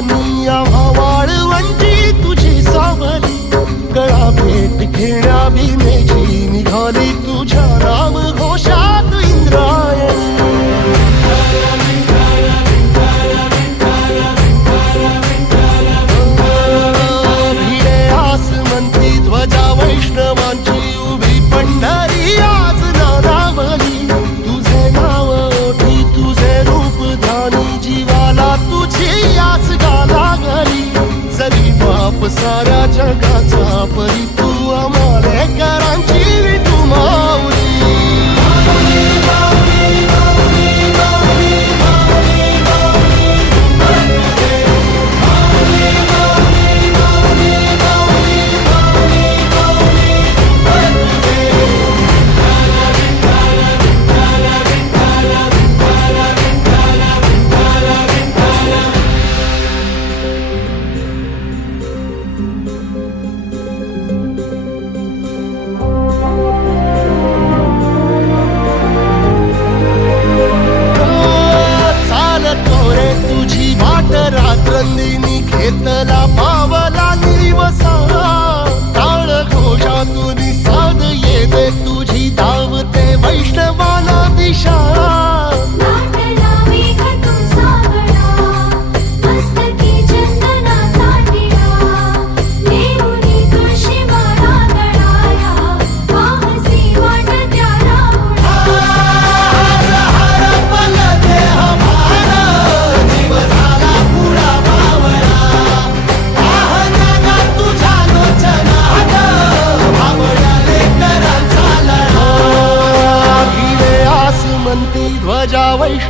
你呀、